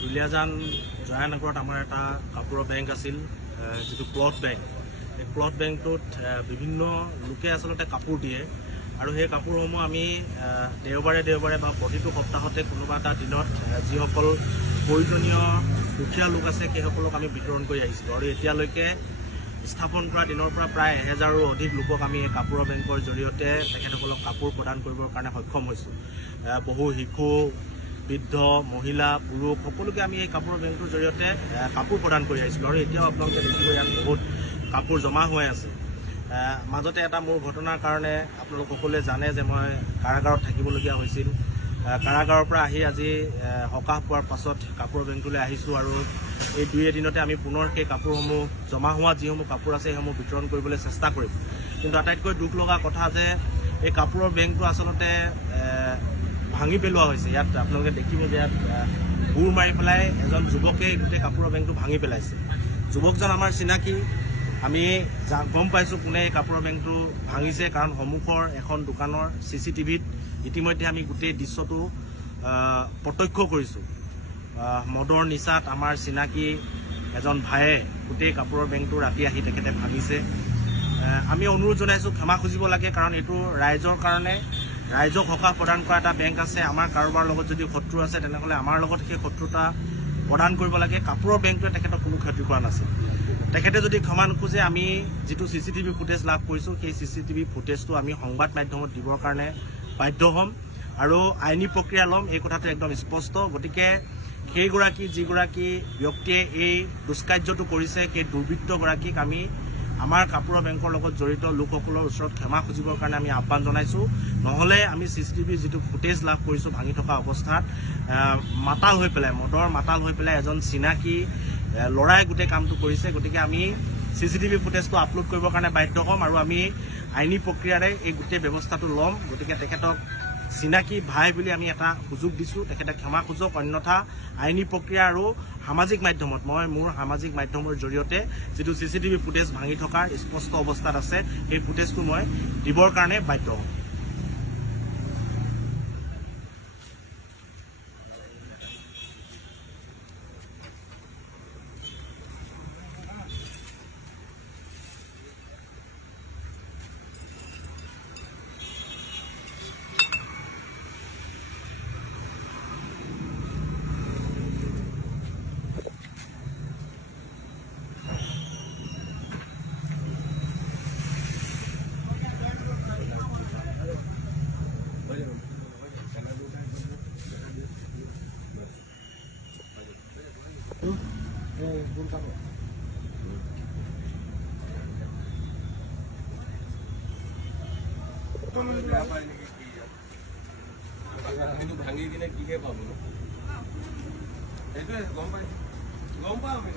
দুলীয়াজান জয়ানগৰত আমাৰ এটা কাপোৰৰ বেংক আছিল, যিটো ক্লথ বেংক। এই ক্লথ বেংকটোত বিভিন্ন লোকে আচলতে কাপোৰ দিয়ে আৰু সেই কাপোৰসমূহ আমি দেওবাৰে বা প্ৰতিটো সপ্তাহতে কোনোবা এটা দিনত যিসকল প্ৰয়োজনীয় দুখীয়া লোক আছে সেইসকলক আমি বিতৰণ কৰি আহিছিলোঁ। আৰু এতিয়ালৈকে স্থাপন কৰা দিনৰ পৰা প্ৰায় 1000ৰো অধিক লোকক আমি এই কাপোৰৰ বেংকৰ জৰিয়তে তেখেতসকলক কাপোৰ প্ৰদান কৰিবৰ কাৰণে সক্ষম হৈছোঁ। বহু শিশু, বৃদ্ধ, মহিলা, পুৰুষ সকলোকে আমি এই কাপোৰৰ বেংকটোৰ জৰিয়তে কাপোৰ প্ৰদান কৰি আহিছিলোঁ। আৰু এতিয়াও আপোনালোকে দেখিব ইয়াত বহুত কাপোৰ জমা হৈ আছে। মাজতে এটা মোৰ ঘটনাৰ কাৰণে আপোনালোক সকলোৱে জানে যে মই কাৰাগাৰত থাকিবলগীয়া হৈছিল। কাৰাগাৰৰ পৰা আহি আজি সকাহ পোৱাৰ পাছত কাপোৰৰ বেংকটোলৈ আহিছোঁ আৰু এই 2 এদিনতে আমি পুনৰ সেই কাপোৰসমূহ জমা হোৱা যিসমূহ কাপোৰ আছে সেইসমূহ বিতৰণ কৰিবলৈ চেষ্টা কৰিম। কিন্তু আটাইতকৈ দুখ লগা কথা যে এই কাপোৰৰ বেংকটো আচলতে ভাঙি পেলোৱা হৈছে। ইয়াত আপোনালোকে দেখিব যে ইয়াত বুৰ মাৰি পেলাই এজন যুৱকে গোটেই কাপোৰৰ বেংকটো ভাঙি পেলাইছে। যুৱকজন আমাৰ চিনাকি, আমি গম পাইছোঁ কোনে এই কাপোৰৰ বেংকটো ভাঙিছে, কাৰণ সন্মুখৰ এখন দোকানৰ CCTVত ইতিমধ্যে আমি গোটেই দৃশ্যটো প্ৰত্যক্ষ কৰিছোঁ। মদৰ নিচাত আমাৰ চিনাকি এজন ভায়ে গোটেই কাপোৰৰ বেংকটো ৰাতি আহি তেখেতে ভাঙিছে। আমি অনুৰোধ জনাইছোঁ ক্ষমা খুজিব লাগে, কাৰণ এইটো ৰাইজৰ কাৰণে, ৰাইজক সকাহ প্ৰদান কৰা এটা বেংক আছে। আমাৰ কাৰোবাৰ লগত যদি শত্ৰু আছে তেনেহ'লে আমাৰ লগত সেই শত্ৰুতা প্ৰদান কৰিব লাগে। কাপোৰৰ বেংকটোৱে তেখেতক কোনো ক্ষতি কৰা নাছিল। তেখেতে যদি ক্ষমা নোখোজে, আমি যিটো CCTV ফুটেজ লাভ কৰিছোঁ সেই CCTV ফুটেজটো আমি সংবাদ মাধ্যমত দিবৰ কাৰণে বাধ্য হ'ম আৰু আইনী প্ৰক্ৰিয়া ল'ম, এই কথাটো একদম স্পষ্ট। গতিকে যিগৰাকী ব্যক্তিয়ে এই দুষ্কাৰ্যটো কৰিছে সেই দুৰ্বৃত্তগৰাকীক আমি আমাৰ কাপোৰৰ বেংকৰ লগত জড়িত লোকসকলৰ ওচৰত ক্ষমা খুজিবৰ কাৰণে আমি আহ্বান জনাইছোঁ। নহ'লে আমি CCTV যিটো ফুটেজ লাভ কৰিছোঁ ভাঙি থকা অৱস্থাত মাতাল হৈ পেলাই, মদৰ মাতাল হৈ পেলাই এজন চিনাকি ল'ৰাই গোটেই কামটো কৰিছে। গতিকে আমি CCTV ফুটেজটো আপলোড কৰিবৰ কাৰণে বাধ্য হ'ম আৰু আমি আইনী প্ৰক্ৰিয়াৰে এই গোটেই ব্যৱস্থাটো ল'ম। গতিকে তেখেতক চিনাকি ভাই বুলি আমি এটা সুযোগ দিছোঁ, তেখেতে ক্ষমা খোজক, অন্যথা আইনী প্ৰক্ৰিয়া আৰু সামাজিক মাধ্যমত মই মোৰ সামাজিক মাধ্যমৰ জৰিয়তে যিটো CCTV ফুটেজ ভাঙি থকাৰ স্পষ্ট অৱস্থাত আছে সেই ফুটেজটো মই দিবৰ কাৰণে বাধ্য হ'ম। ভাঙি কিনে কিহে পাব? সেইটোৱে গম পাওঁ আমি।